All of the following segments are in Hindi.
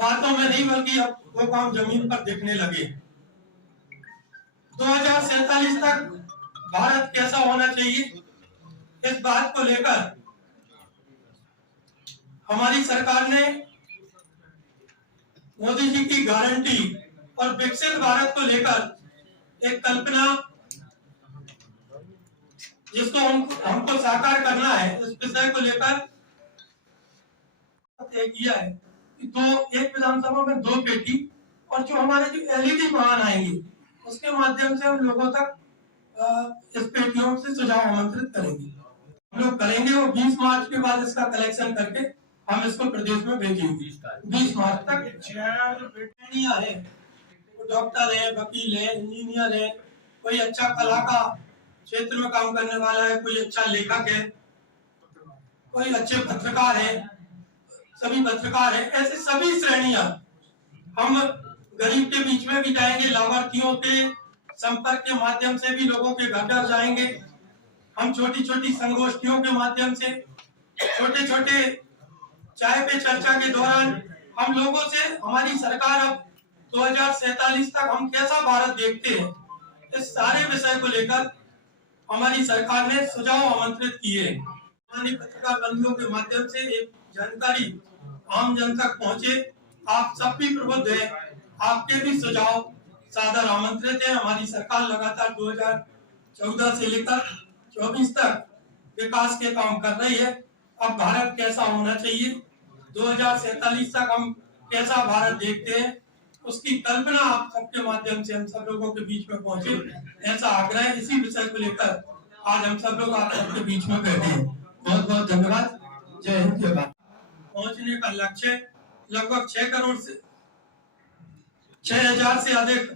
बातों में नहीं बल्कि अब वो काम जमीन पर दिखने लगे। 2047 तक भारत कैसा होना चाहिए, इस बात को लेकर हमारी सरकार ने मोदी जी की गारंटी और विकसित भारत को लेकर एक कल्पना जिसको हमको साकार करना है, इस विषय को लेकर तय किया है कि एक विधानसभा में 2 पेटी, और जो हमारे जो एलईडी वाहन आएंगे उसके माध्यम से हम लोगों तक इस पेटियों से सुझाव आमंत्रित करेंगे। हम लोग करेंगे और 20 मार्च के बाद इसका कलेक्शन करके हम इसको प्रदेश में भेजेंगे। 20 मार्च तक 6 पेटियां हैं, डॉक्टर है, वकील है, इंजीनियर है, कोई अच्छा कला का क्षेत्र में काम करने वाला है, कोई अच्छा लेखक है, कोई अच्छे पत्रकार है, सभी पत्रकार है, ऐसे सभी श्रेणियां हम गरीब के बीच में भी जाएंगे, लाभार्थियों के संपर्क के माध्यम से भी लोगों के घर घर जाएंगे। हम छोटी छोटी संगोष्ठियों के माध्यम से, छोटे छोटे चाय पे चर्चा के दौरान हम लोगों से हमारी सरकार अब 2047 तक हम कैसा भारत देखते हैं, इस सारे विषय को लेकर हमारी सरकार ने सुझाव आमंत्रित किए। हमारी पत्रकार बंधुओं के माध्यम से एक जानकारी आम जन तक पहुंचे। आप सब भी प्रबुद्ध हैं, आपके भी सुझाव सादर आमंत्रित है। हमारी सरकार लगातार 2014 से लेकर 24 तक विकास के काम कर रही है। अब भारत कैसा होना चाहिए, 2047 तक हम कैसा भारत देखते हैं, उसकी कल्पना आप सबके माध्यम से हम सब लोगों के बीच में पहुंचे, ऐसा आग्रह है। इसी विषय को लेकर आज हम सब लोग आप सबके बीच में बैठे हैं। बहुत बहुत धन्यवाद। जय हिंद, जय भारत। पहुंचने का लक्ष्य लगभग 6,000 से अधिक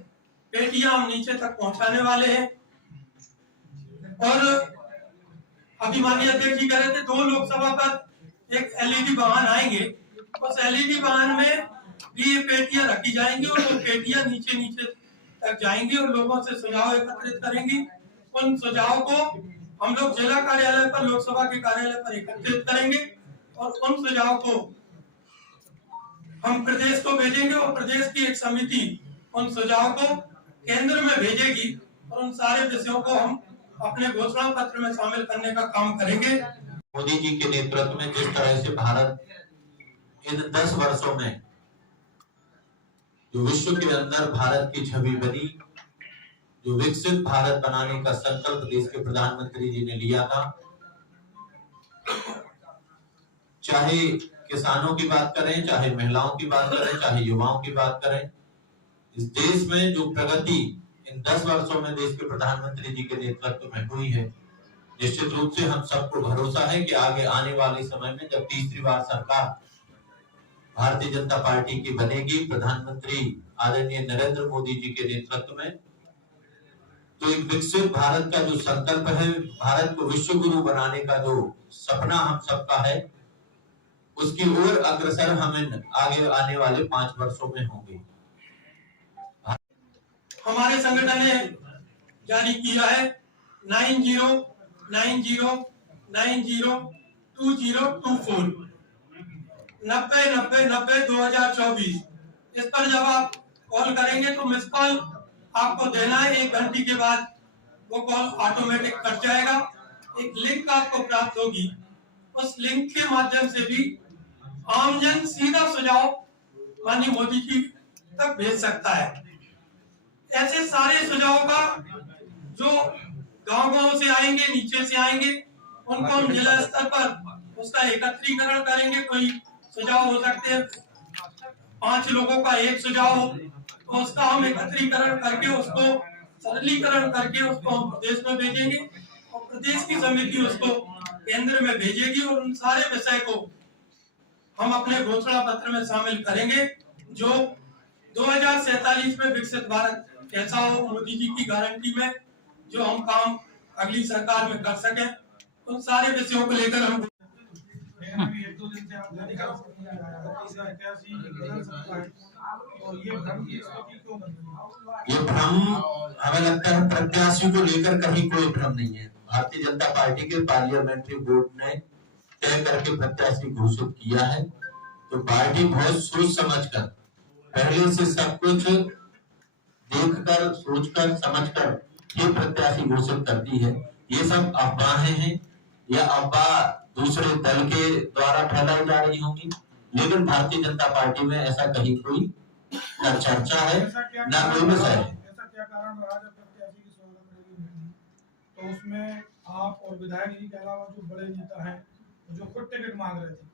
पेटियां हम नीचे तक पहुंचाने वाले हैं। और अभी माननीय अध्यक्ष जी कह रहे थे 2 लोकसभा पर एक एलईडी वाहन आएंगे, उस एलईडी वाहन में भी ये पेटियां रखी जाएंगी और वो पेटियां नीचे नीचे तक जाएंगी और लोगों से सुझाव एकत्रित करेंगी। उन सुझाव को हम लोग जिला कार्यालय पर, लोकसभा के कार्यालय पर एकत्रित करेंगे और उन सुझाव को हम प्रदेश को भेजेंगे और प्रदेश की एक समिति उन सुझाव को केंद्र में भेजेगी और उन सारे विषयों को हम अपने घोषणा पत्र में शामिल करने का काम करेंगे। मोदी जी के नेतृत्व में जिस तरह से भारत इन 10 वर्षों में जो विश्व के अंदर भारत की छवि बनी, जो विकसित भारत बनाने का संकल्प देश के प्रधानमंत्री जी ने लिया था, चाहे किसानों की बात करें, चाहे महिलाओं की बात करें, चाहे युवाओं की बात करें, इस देश में जो प्रगति इन 10 वर्षों में देश के प्रधानमंत्री जी के नेतृत्व में हुई है, निश्चित रूप से हम सबको भरोसा है कि आगे आने वाले समय में जब तीसरी बार सरकार भारतीय जनता पार्टी की बनेगी, प्रधानमंत्री आदरणीय नरेंद्र मोदी जी के नेतृत्व में, तो एक विकसित भारत का जो संकल्प है, भारत को विश्व गुरु बनाने का जो सपना हम सबका है, उसकी ओर अग्रसर हम आगे आने वाले 5 वर्षों में होंगे। हमारे संगठन ने जारी किया है 9090902024 9090902024। इस पर जब आप कॉल करेंगे तो मिस कॉल आपको देना है। 1 घंटे के बाद वो कॉल ऑटोमेटिक कट जाएगा। एक लिंक आपको प्राप्त होगी, उस लिंक के माध्यम से भी आमजन सीधा सुझाव माननीय मोदी जी तक भेज सकता है। ऐसे सारे सुझाव का जो गांव-गांव से आएंगे, नीचे से आएंगे, उनको हम जिला स्तर पर उसका एकत्रीकरण करेंगे। कोई सुझाव हो सकते हैं 5 लोगों का एक सुझाव हो, तो उसका हम एकत्रीकरण करके, उसको सरलीकरण करके उसको हम प्रदेश में भेजेंगे और प्रदेश की समिति उसको केंद्र में भेजेगी और उन सारे विषय को हम अपने घोषणा पत्र में शामिल करेंगे। जो 2047 में विकसित भारत कैसा हो, मोदी जी की गारंटी में जो हम काम अगली सरकार में कर सके, उन सारे विषयों को लेकर हम ये भ्रम हमें लगता है प्रत्याशी को लेकर कहीं कोई भ्रम नहीं है। भारतीय जनता पार्टी के पार्लियामेंट्री बोर्ड ने तय करके प्रत्याशी घोषित किया है, तो पार्टी बहुत सोच समझकर पहले से सब कुछ देखकर, सोचकर, समझकर ये प्रत्याशी घोषित करती है। ये सब अफवाहें हैं, या अफवाह दूसरे दल के द्वारा फैलाई जा रही होंगी, लेकिन भारतीय जनता पार्टी में ऐसा कहीं कोई न चर्चा है न कोई विषय है। ऐसा क्या कारण रहा जब प्रत्याशी की स्वागत रैली निकली तो उसमें आप और विधायक जी के अलावा जो बड़े नेता हैं जो खुद टिकट मांग रहे थे,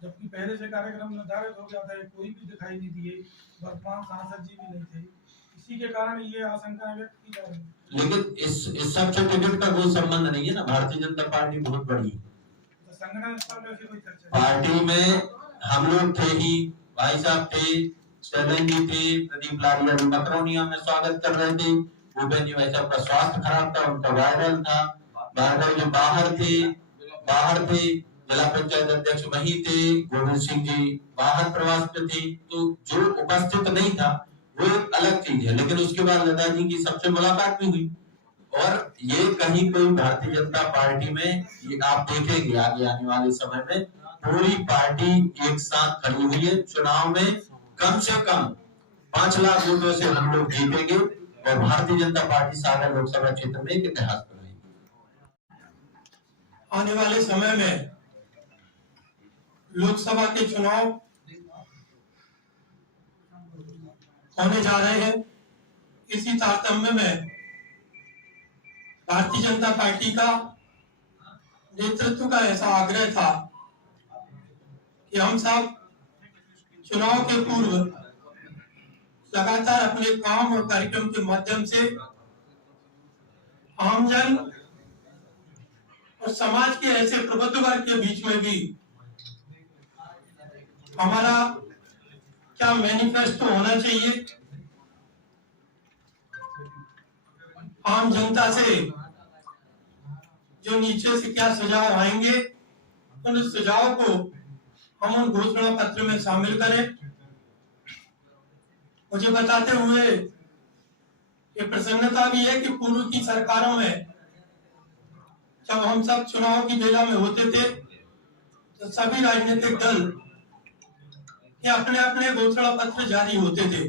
जबकि पहले से कार्यक्रम निर्धारित हो गया था, कोई भी दिखाई नहीं दिए, वर्तमान सांसद जी भी नहीं थे, इसी के कारण ये आशंकाएं व्यक्त की जा रही है। लेकिन इस सबसे टिकट का कोई संबंध नहीं है ना। भारतीय जनता पार्टी बहुत बड़ी है, तो संगठन स्तर में कोई चर्चा पार्टी में हम लोग थे ही, भाई साहब थे, शैलेंद्र थे, प्रदीप लारिया जी मकरोनिया में स्वागत कर रहे थे, भूपेन्द्र जी भाई साहब का स्वास्थ्य खराब था, उनका वायरल था, भार्गव जी बाहर थे, जिला पंचायत अध्यक्ष वही थे, गोविंद सिंह जी बाहर प्रवास पे थे, तो जो उपस्थित नहीं था वो एक अलग चीज है। लेकिन उसके बाद लता जी की सबसे मुलाकात भी हुई, और ये कहीं कोई भारतीय जनता पार्टी में, ये आप देखेंगे आगे आने वाले समय में पूरी पार्टी एक साथ खड़ी हुई है। चुनाव में कम से कम 5 लाख वोटों से हम लोग जीतेंगे और भारतीय जनता पार्टी सागर लोकसभा क्षेत्र में एक इतिहास बनाएगी। आने वाले समय में लोकसभा के चुनाव होने जा रहे हैं। इसी तारतम्य में भारतीय जनता पार्टी का नेतृत्व का ऐसा आग्रह था कि हम सब चुनाव के पूर्व लगातार अपने काम और कार्यक्रम के माध्यम से आमजन और समाज के ऐसे प्रबुद्ध वर्ग के बीच में भी हमारा क्या मैनिफेस्टो होना चाहिए, आम जनता से जो नीचे से क्या सुझाव आएंगे, उन सुझाव को हम उन घोषणा पत्र में शामिल करें। मुझे बताते हुए ये प्रसन्नता भी है कि पूर्व की सरकारों में जब हम सब चुनाव की बेला में होते थे तो सभी राजनीतिक दल के अपने अपने घोषणा पत्र जारी होते थे,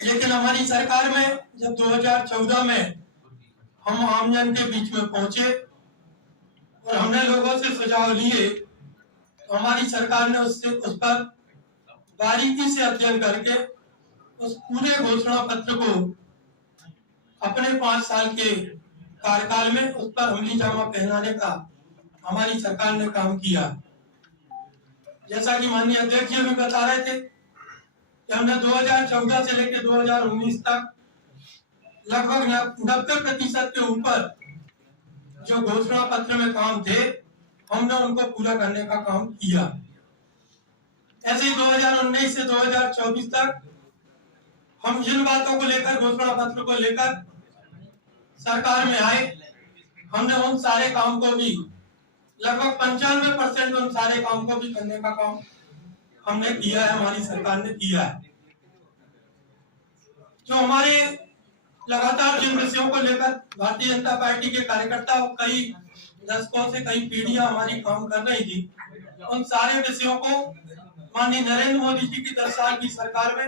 लेकिन हमारी सरकार में जब 2014 में हम आमजन के बीच में पहुंचे और हमने लोगों से सुझाव लिए, तो हमारी सरकार ने उस पर बारीकी से अध्ययन करके उस पूरे घोषणा पत्र को अपने 5 साल के कार्यकाल में उस पर अमली जामा पहनाने का हमारी सरकार ने काम किया। जैसा कि माननीय अध्यक्ष जी भी बता रहे थे कि हमने 2014 से लेकर 2019 तक लगभग 90% के ऊपर जो घोषणा पत्र में काम थे हमने उनको पूरा करने का काम किया। ऐसे ही 2019 से 2024 तक हम जिन बातों को लेकर, घोषणा पत्र को लेकर सरकार में आए, हमने उन सारे काम को भी लगभग 95% उन सारे काम को भी करने का काम हमने किया है, हमारी सरकार ने किया है। जो हमारे लगातार जिन विषयों को लेकर भारतीय जनता पार्टी के कार्यकर्ता कई दशकों से, कई पीढ़ियां हमारी काम कर रही थी, उन सारे विषयों को माननीय नरेंद्र मोदी जी की 10 साल की सरकार में